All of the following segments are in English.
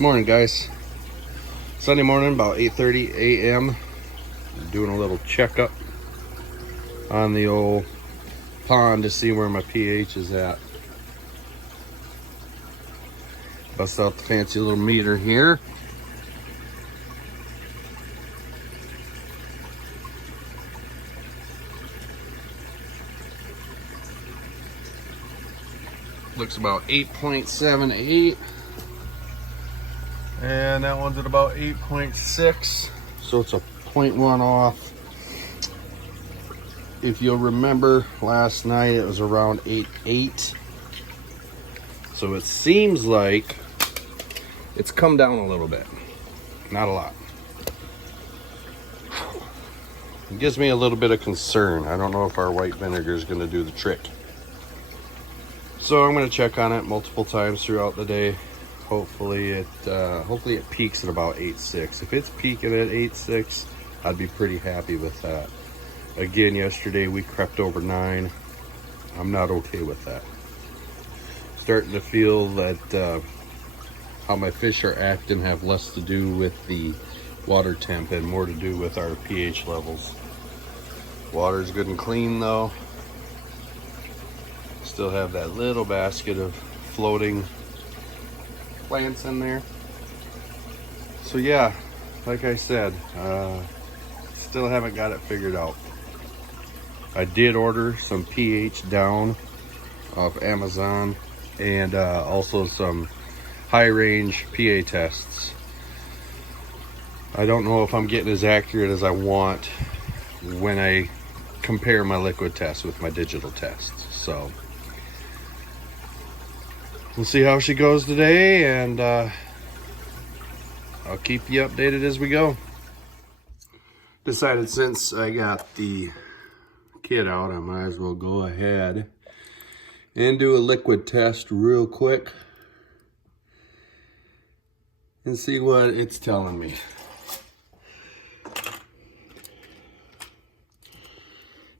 Morning, guys. Sunday morning, about 8:30 a.m. Doing a little checkup on the old pond to see where my pH is at. Bust out the fancy little meter here. Looks about 8.78. And that one's at about 8.6. So it's a 0.1 off. If you'll remember, last night it was around 8.8. So it seems like it's come down a little bit. Not a lot. It gives me a little bit of concern. I don't know if our white vinegar is going to do the trick. So I'm going to check on it multiple times throughout the day. Hopefully it peaks at about 8.6. If it's peaking at 8.6, I'd be pretty happy with that. Again, yesterday we crept over 9. I'm not okay with that. Starting to feel that how my fish are acting have less to do with the water temp and more to do with our pH levels. Water's good and clean though. Still have that little basket of floating plants in there. So yeah, like I said, still haven't got it figured out. I did order some pH down off Amazon and also some high range PA tests. I don't know if I'm getting as accurate as I want when I compare my liquid tests with my digital tests. So we'll see how she goes today, and I'll keep you updated as we go. Decided since I got the kit out, I might as well go ahead and do a liquid test real quick and see what it's telling me.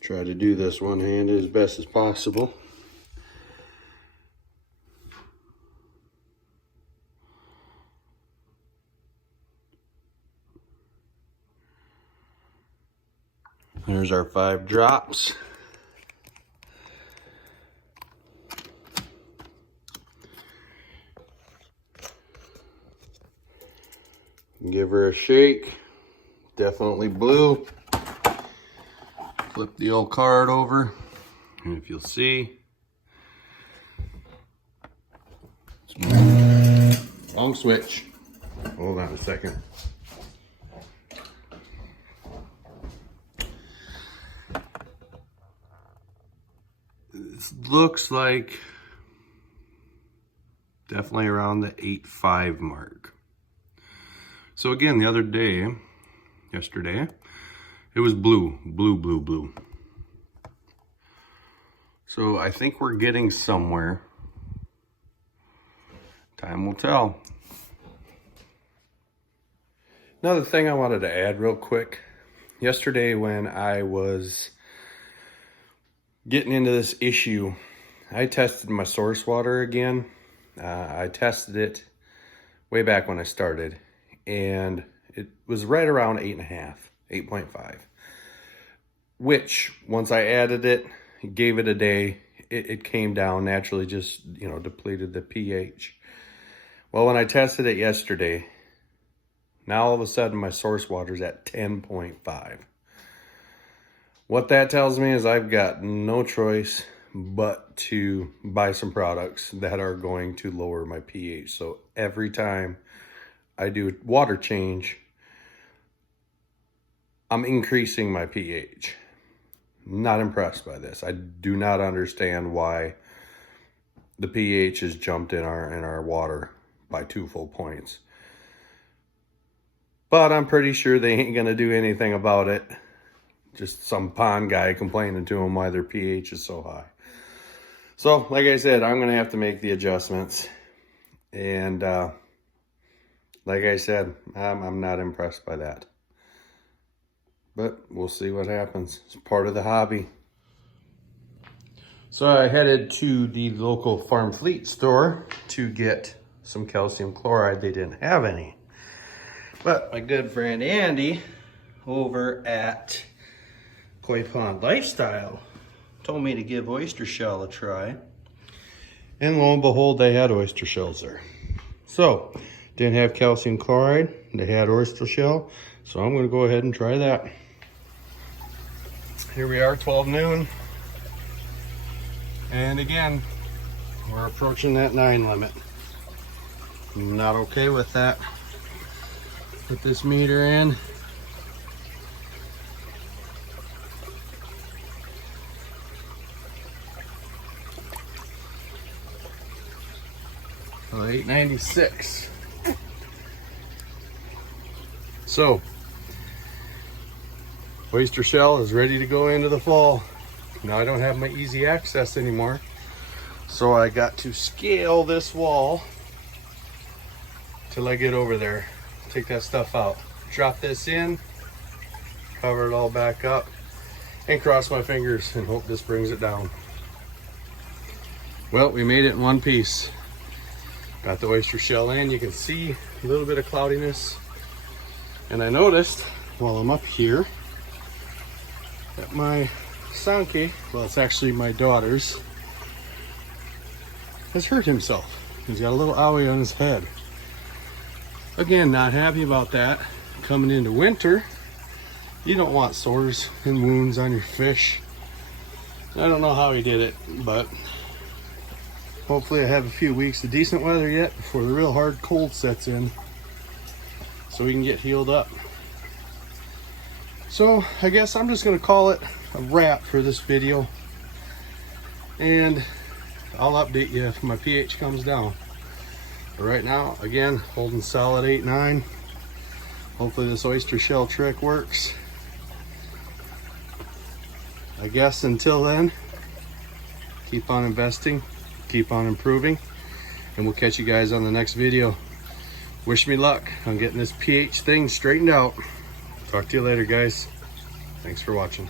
Try to do this one-handed as best as possible. There's our 5 drops. Give her a shake. Definitely blue. Flip the old card over, and if you'll see, wrong switch. Hold on a second. This looks like definitely around the 8.5 mark. So again, the other day, yesterday, it was blue. So I think we're getting somewhere. Time will tell. Another thing I wanted to add real quick. Yesterday when I was getting into this issue, I tested my source water again. I tested it way back when I started, and it was right around 8.5, 8.5. Which, once I added it, gave it a day, it came down naturally, just, depleted the pH. Well, when I tested it yesterday, now all of a sudden my source water's at 10.5. What that tells me is I've got no choice but to buy some products that are going to lower my pH. So every time I do a water change, I'm increasing my pH. Not impressed by this. I do not understand why the pH has jumped in our water by 2 full points. But I'm pretty sure they ain't gonna do anything about it. Just some pond guy complaining to them why their pH is so high. So, like I said, I'm gonna have to make the adjustments. And like I said, I'm not impressed by that. But we'll see what happens. It's part of the hobby. So I headed to the local Farm Fleet store to get some calcium chloride. They didn't have any. But my good friend Andy over at Koi Pond Lifestyle told me to give Oyster Shell a try. And lo and behold, they had oyster shells there. So, didn't have calcium chloride, they had oyster shell. So I'm gonna go ahead and try that. Here we are, 12 noon. And again, we're approaching that 9 limit. I'm not okay with that. Put this meter in. Oh, 896. So, oyster shell is ready to go into the fall. Now I don't have my easy access anymore, so I got to scale this wall till I get over there. Take that stuff out, drop this in, cover it all back up, and cross my fingers and hope this brings it down. Well, we made it in one piece. Got the oyster shell in. You can see a little bit of cloudiness. And I noticed while I'm up here that my Sankey, well, it's actually my daughter's, has hurt himself. He's got a little owie on his head. Again, not happy about that. Coming into winter, you don't want sores and wounds on your fish. I don't know how he did it, but hopefully I have a few weeks of decent weather yet before the real hard cold sets in, so we can get healed up. So I guess I'm just gonna call it a wrap for this video, and I'll update you if my pH comes down. But right now, again, holding solid 8-9. Hopefully this oyster shell trick works. I guess until then, keep on investing, keep on improving, and we'll catch you guys on the next video. Wish me luck on getting this pH thing straightened out. Talk to you later, guys. Thanks for watching.